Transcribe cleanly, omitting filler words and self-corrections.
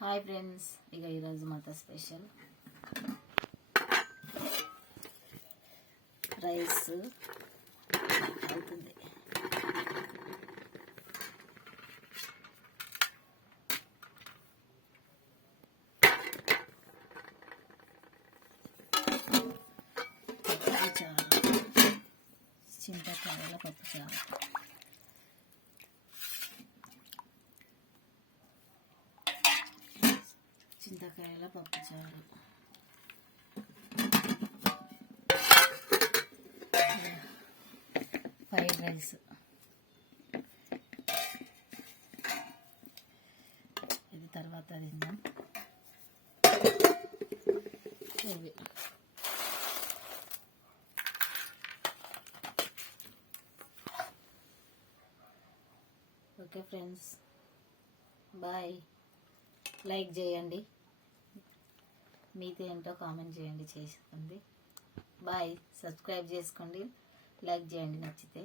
Hi friends, ఇక ఈరోజు మాతో స్పెషల్ రైస్ అవుతుంది. పప్పుచారు, చింతకాయల పప్పుచారు. చింతకాయల పప్పుచారు, ఫ్రైడ్ రైస్, ఇది తర్వాత తిందాం. ఇవి ఓకే ఫ్రెండ్స్, బాయ్. లైక్ చేయండి, మీతో ఏంటో కామెంట్ చేయండి, చేసుకోండి. బాయ్. సబ్స్క్రైబ్ చేసుకోండి, లైక్ చేయండి నచ్చితే.